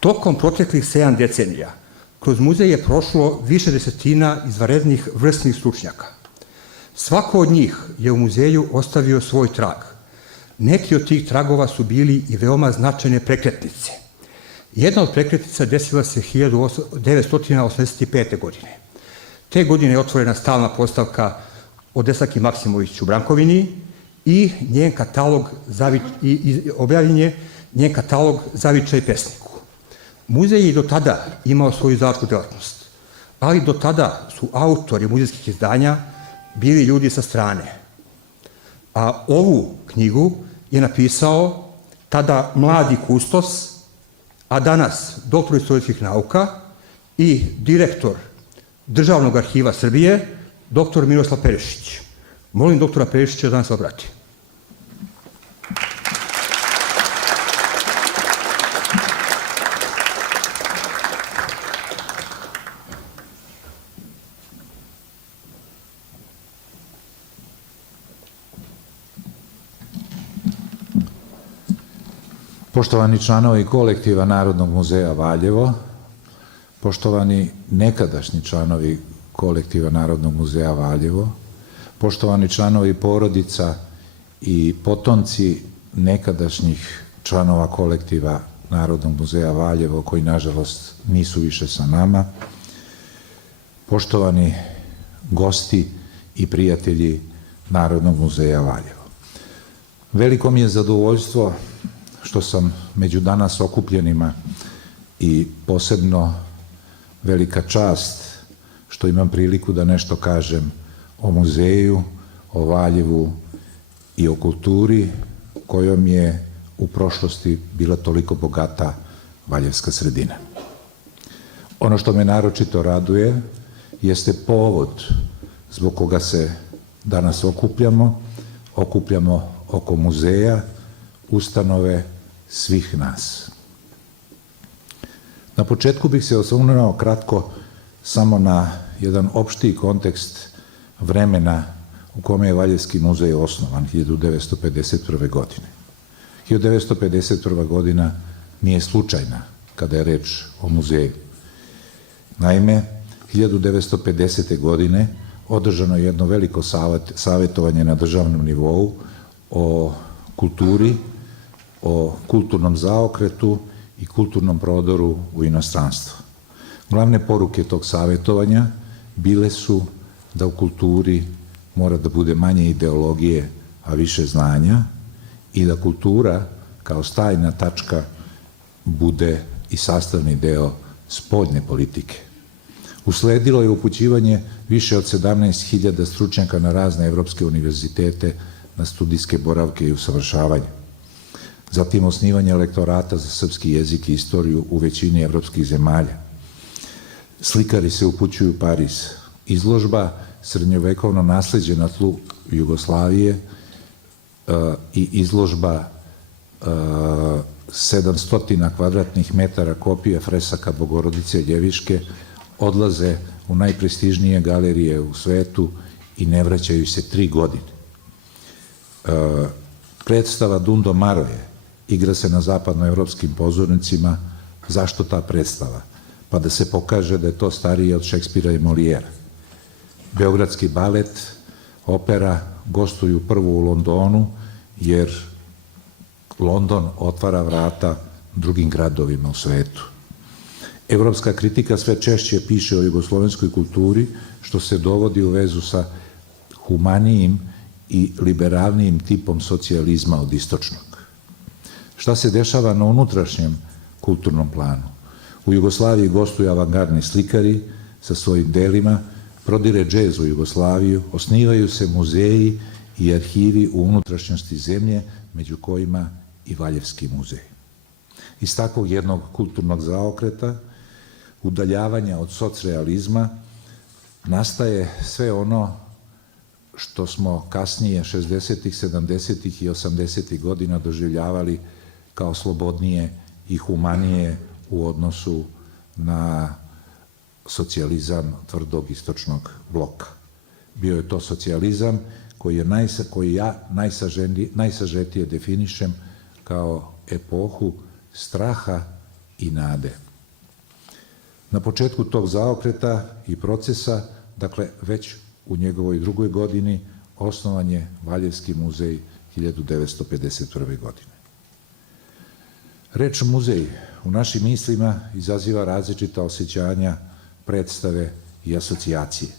Tokom proteklih 7 decenija kroz muzej je prošlo više desetina izvanrednih vrstnih stručnjaka. Svako od njih je u muzeju ostavio svoj trag. Neki od tih tragova su bili i veoma značajne prekretnice. Jedna od prekretnica desila se 1985. godine. Te godine je otvorena stalna postavka Odesaki Maksimović u Brankovini i njen katalog objavljen je njen katalog Zavičaj pesniku. Muzej je i do tada imao svoju izdavačku delatnost, ali do tada su autori muzejskih izdanja bili ljudi sa strane. A ovu knjigu je napisao tada mladi kustos, a danas doktor istorijskih nauka i direktor Državnog arhiva Srbije, doktor Miroslav Perišić. Molim doktora Perišića da nam se obrati. Poštovani članovi kolektiva Narodnog muzeja Valjevo, poštovani nekadašnji članovi kolektiva Narodnog muzeja Valjevo, poštovani članovi porodica i potomci nekadašnjih članova kolektiva Narodnog muzeja Valjevo, koji nažalost nisu više sa nama, poštovani gosti i prijatelji Narodnog muzeja Valjevo. Veliko mi je zadovoljstvo što sam među danas okupljenima i posebno velika čast što imam priliku da nešto kažem o muzeju, o Valjevu i o kulturi kojom je u prošlosti bila toliko bogata valjevska sredina. Ono što me naročito raduje jeste povod zbog koga se danas okupljamo oko muzeja, ustanove svih nas. Na početku bih se osvrnuo kratko samo na jedan opšti kontekst vremena u kome je Valjevski muzej osnovan 1951. godine. 1951. godina nije slučajna kada je reč o muzeju. Naime, 1950. godine održano je jedno veliko savjetovanje na državnom nivou o kulturi, o kulturnom zaokretu i kulturnom prodoru u inostranstvo. Glavne poruke tog savjetovanja bile su da u kulturi mora da bude manje ideologije, a više znanja i da kultura kao stajna tačka bude i sastavni deo spoljne politike. Usledilo je upućivanje više od 17.000 stručnjaka na razne evropske univerzitete na studijske boravke i usavršavanje. Zatim osnivanje lektorata za srpski jezik i istoriju u većini evropskih zemalja. Slikari se upućuju u Pariz. Izložba srednjovekovno nasleđe na tlu Jugoslavije i izložba 700 kvadratnih metara kopija fresaka Bogorodice Ljeviške odlaze u najprestižnije galerije u svetu i ne vraćaju se 3 godine. Predstava Dundo Maroje igra se na zapadnoevropskim pozornicima. Zašto ta predstava? Pa da se pokaže da je to starije od Šekspira i Molijera. Beogradski balet, opera gostuju prvo u Londonu, jer London otvara vrata drugim gradovima u svetu. Evropska kritika sve češće piše o jugoslovenskoj kulturi, što se dovodi u vezu sa humanijim i liberalnijim tipom socijalizma od istočnog. Šta se dešava na unutrašnjem kulturnom planu? U Jugoslaviji gostuju avangardni slikari sa svojim delima, prodire džez u Jugoslaviju, osnivaju se muzeji i arhivi u unutrašnjosti zemlje, među kojima i Valjevski muzej. Iz takvog jednog kulturnog zaokreta, udaljavanja od socrealizma, nastaje sve ono što smo kasnije 60. 70. i 80. godina doživljavali kao slobodnije i humanije u odnosu na socijalizam tvrdog istočnog bloka. Bio je to socijalizam koji ja najsažetije definišem kao epohu straha i nade. Na početku tog zaokreta i procesa, dakle već u njegovoj drugoj godini, osnovan je Valjevski muzej 1951. godine. Reč muzej u našim mislima izaziva različita osjećanja, predstave i asocijacije,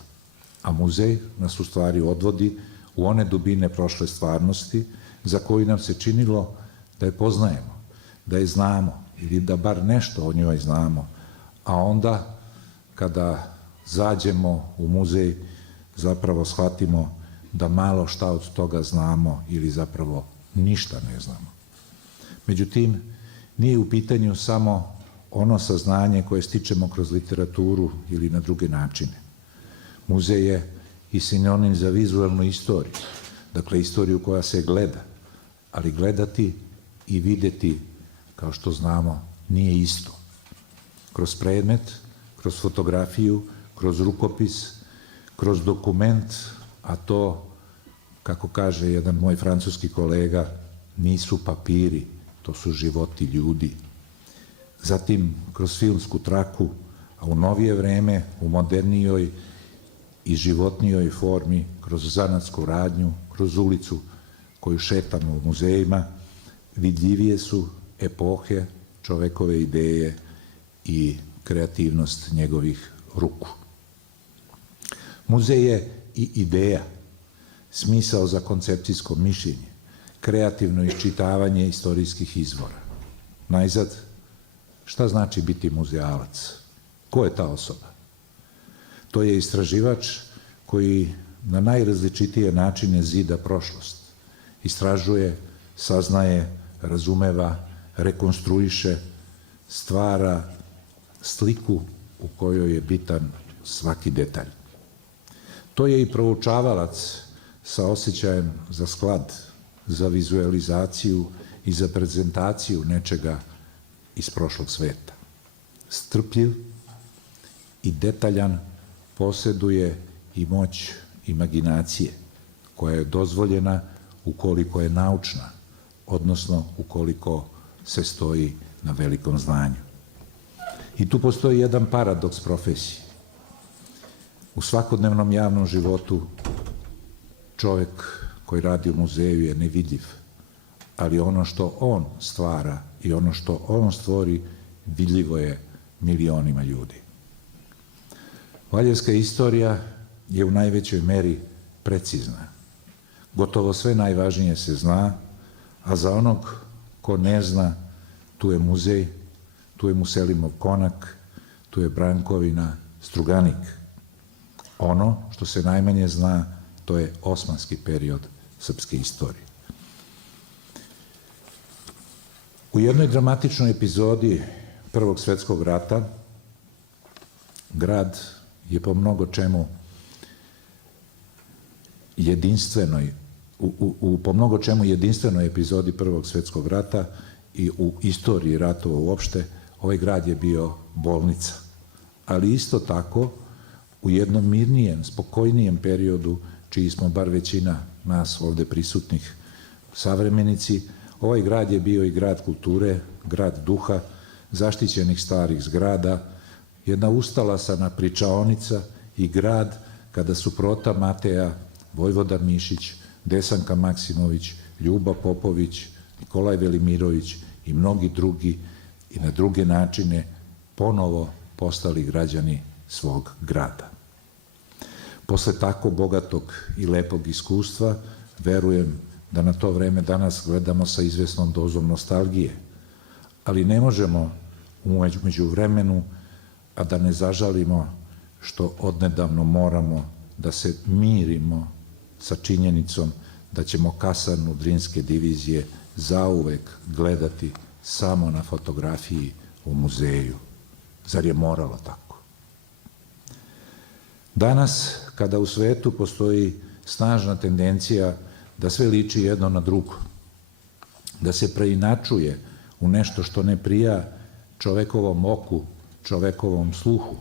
a muzej nas u stvari odvodi u one dubine prošle stvarnosti za koju nam se činilo da je poznajemo, da je znamo ili da bar nešto o njoj znamo, a onda kada zađemo u muzej zapravo shvatimo da malo šta od toga znamo ili zapravo ništa ne znamo. Međutim, nije u pitanju samo ono saznanje koje stičemo kroz literaturu ili na druge načine. Muzej je i sinonim za vizualnu istoriju, dakle istoriju koja se gleda, ali gledati i videti, kao što znamo, nije isto. Kroz predmet, kroz fotografiju, kroz rukopis, kroz dokument, a to, kako kaže jedan moj francuski kolega, nisu papiri, to su životi ljudi. Zatim, kroz filmsku traku, a u novije vreme, u modernijoj i životnijoj formi, kroz zanatsku radnju, kroz ulicu koju šetamo u muzejima, vidljivije su epohe, čovekove ideje i kreativnost njegovih ruku. Muzej je i ideja, smisao za koncepcijsko mišljenje, kreativno iščitavanje istorijskih izvora. Najzad, šta znači biti muzejalac? Ko je ta osoba? To je istraživač koji na najrazličitije načine zida prošlost. Istražuje, saznaje, razumeva, rekonstruiše, stvara sliku u kojoj je bitan svaki detalj. To je i proučavalac sa osjećajem za sklad, za vizualizaciju i za prezentaciju nečega iz prošlog sveta. Strpljiv i detaljan posjeduje i moć imaginacije, koja je dozvoljena ukoliko je naučna, odnosno ukoliko se stoji na velikom znanju. I tu postoji jedan paradoks profesije. U svakodnevnom javnom životu čovjek koji radi u muzeju je nevidljiv, ali ono što on stvara i ono što on stvori vidljivo je milionima ljudi. Valjevska istorija je u najvećoj meri precizna. Gotovo sve najvažnije se zna, a za onog ko ne zna, tu je muzej, tu je Muselimov konak, tu je Brankovina, Struganik. Ono što se najmanje zna, to je osmanski period srpske istorije. U jednoj dramatičnoj epizodi Prvog svetskog rata grad je po mnogo čemu jedinstvenoj epizodi Prvog svetskog rata i u istoriji ratova uopšte, ovaj grad je bio bolnica. Ali isto tako, u jednom mirnijem, spokojnijem periodu, čiji smo bar većina nas ovde prisutnih savremenici, ovaj grad je bio i grad kulture, grad duha, zaštićenih starih zgrada, jedna ustalasana pričaonica i grad kada su Prota Mateja, Vojvoda Mišić, Desanka Maksimović, Ljuba Popović, Nikolaj Velimirović i mnogi drugi i na druge načine ponovo postali građani svog grada. Posle tako bogatog i lepog iskustva, verujem da na to vreme danas gledamo sa izvesnom dozom nostalgije, ali ne možemo umeđu vremenu, a da ne zažalimo što odnedavno moramo da se mirimo sa činjenicom da ćemo kasarnu Drinske divizije zauvek gledati samo na fotografiji u muzeju. Zar je moralo tako? Danas, kada u svetu postoji snažna tendencija da sve liči jedno na drugo, da se preinačuje u nešto što ne prija čovekovom oku, čovekovom sluhu,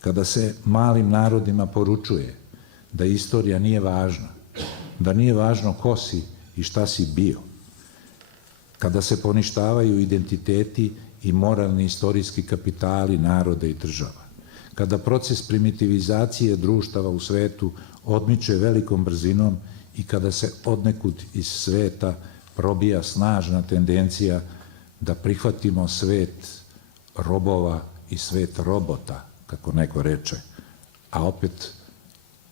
kada se malim narodima poručuje da istorija nije važna, da nije važno ko si i šta si bio, kada se poništavaju identiteti i moralni istorijski kapitali naroda i država. Kada proces primitivizacije društava u svetu odmiče velikom brzinom i kada se odnekud iz sveta probija snažna tendencija da prihvatimo svet robova i svet robota, kako neko reče, a opet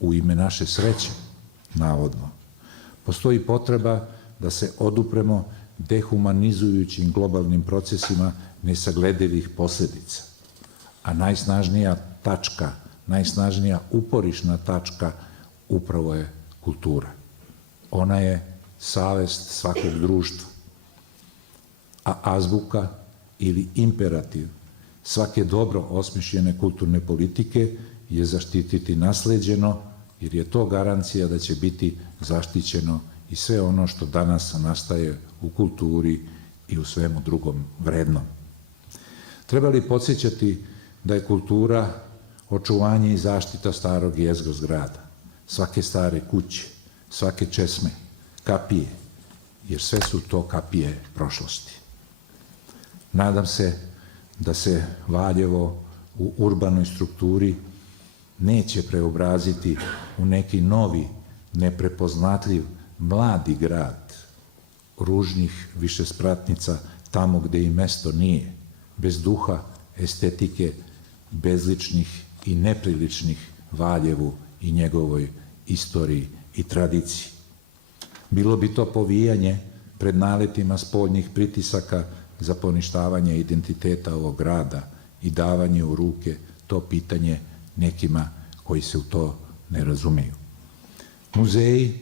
u ime naše sreće, navodno, postoji potreba da se odupremo dehumanizujućim globalnim procesima nesagledivih posledica. A najsnažnija tačka, najsnažnija uporišna tačka upravo je kultura. Ona je savest svakog društva. A azbuka ili imperativ svake dobro osmišljene kulturne politike je zaštititi nasleđeno, jer je to garancija da će biti zaštićeno i sve ono što danas nastaje u kulturi i u svemu drugom vrednom. Treba li podsjećati da je kultura očuvanje i zaštita starog jezgro zgrada, svake stare kuće, svake česme, kapije, jer sve su to kapije prošlosti. Nadam se da se Valjevo u urbanoj strukturi neće preobraziti u neki novi, neprepoznatljiv, mladi grad, ružnih višespratnica tamo gde i mesto nije, bez duha, estetike, bezličnih i nepriličnih Valjevu i njegovoj istoriji i tradiciji. Bilo bi to povijanje pred naletima spoljnih pritisaka za poništavanje identiteta ovog grada i davanje u ruke to pitanje nekima koji se u to ne razumeju. Muzeji,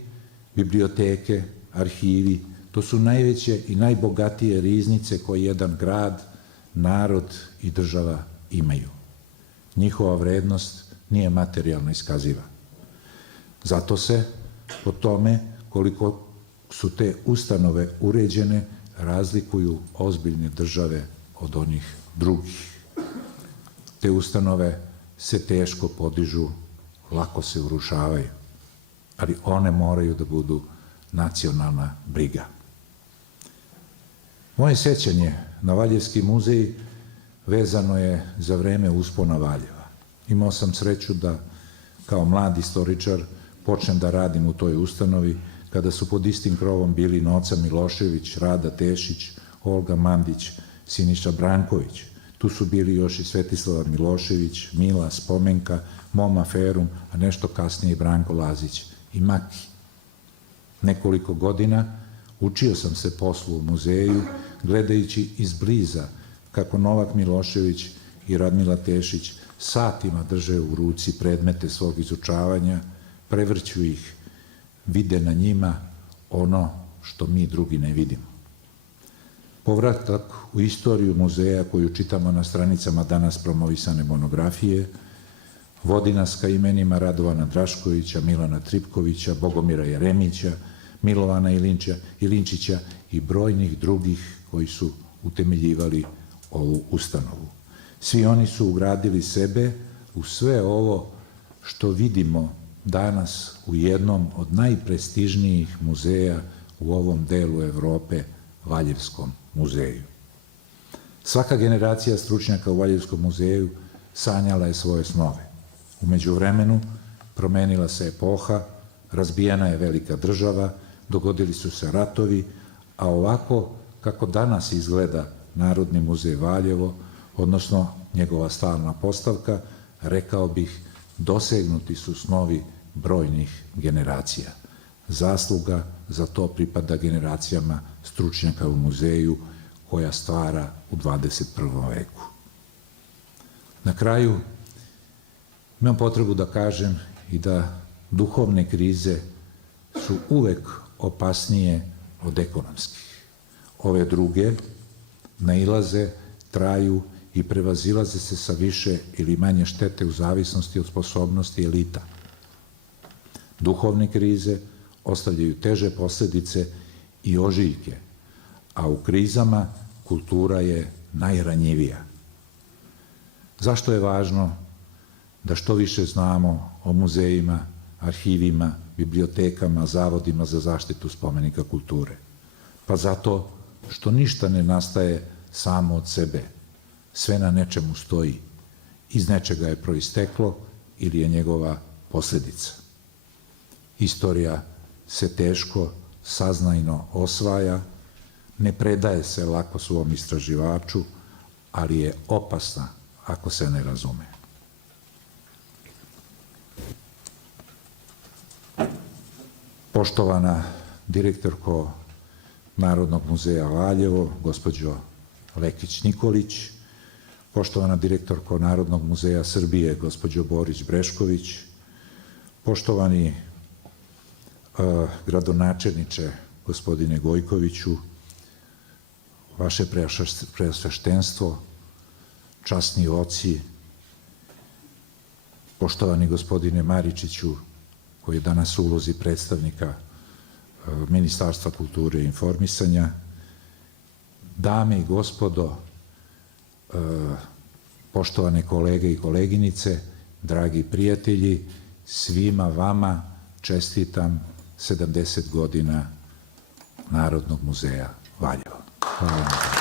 biblioteke, arhivi, to su najveće i najbogatije riznice koje jedan grad, narod i država imaju. Njihova vrednost nije materijalno iskaziva. Zato se po tome koliko su te ustanove uređene razlikuju ozbiljne države od onih drugih. Te ustanove se teško podižu, lako se urušavaju, ali one moraju da budu nacionalna briga. Moje sećanje na Valjevski muzej vezano je za vreme uspona Valjeva. Imao sam sreću da kao mlad istoričar počnem da radim u toj ustanovi kada su pod istim krovom bili Noca Milošević, Rada Tešić, Olga Mandić, Siniša Branković. Tu su bili još i Svetislava Milošević, Mila Spomenka, Moma Ferum, a nešto kasnije i Branko Lazić i Maki. Nekoliko godina učio sam se poslu u muzeju, gledajući izbliza kako Novak Milošević i Radmila Tešić satima drže u ruci predmete svog izučavanja, prevrću ih, vide na njima ono što mi drugi ne vidimo. Povratak u istoriju muzeja koju čitamo na stranicama danas promovisane monografije vodi nas ka imenima Radovana Draškovića, Milana Tripkovića, Bogomira Jeremića, Milovana Ilinčića i brojnih drugih koji su utemeljivali ovu ustanovu. Svi oni su ugradili sebe u sve ovo što vidimo danas u jednom od najprestižnijih muzeja u ovom delu Evrope, Valjevskom muzeju. Svaka generacija stručnjaka u Valjevskom muzeju sanjala je svoje snove. U međuvremenu promenila se epoha, razbijena je velika država, dogodili su se ratovi, a ovako kako danas izgleda Narodni muzej Valjevo, odnosno njegova stalna postavka, rekao bih, dosegnuti su snovi brojnih generacija. Zasluga za to pripada generacijama stručnjaka u muzeju koja stvara u 21. veku. Na kraju, imam potrebu da kažem i da duhovne krize su uvek opasnije od ekonomskih. Ove druge nailaze, traju i prevazilaze se sa više ili manje štete u zavisnosti od sposobnosti elita. Duhovne krize ostavljaju teže posledice i ožiljke, a u krizama kultura je najranjivija. Zašto je važno da što više znamo o muzejima, arhivima, bibliotekama, zavodima za zaštitu spomenika kulture? Pa zato što ništa ne nastaje samo od sebe, sve na nečemu stoji, iz nečega je proisteklo ili je njegova posljedica. Istorija se teško, saznajno osvaja, ne predaje se lako svom istraživaču, ali je opasna ako se ne razume. Poštovana direktorko Narodnog muzeja Valjevo, gospođo Lekić-Nikolić, poštovana direktorko Narodnog muzeja Srbije, gospođo Borić-Brešković, poštovani gradonačelniče, gospodine Gojkoviću, vaše preosveštenstvo, časni oci, poštovani gospodine Maričiću, koji je danas u ulozi predstavnika Ministarstva kulture i informisanja, dame i gospodo, poštovane kolege i koleginice, dragi prijatelji, svima vama čestitam 70 godina Narodnog muzeja Valjevo. Hvala vam.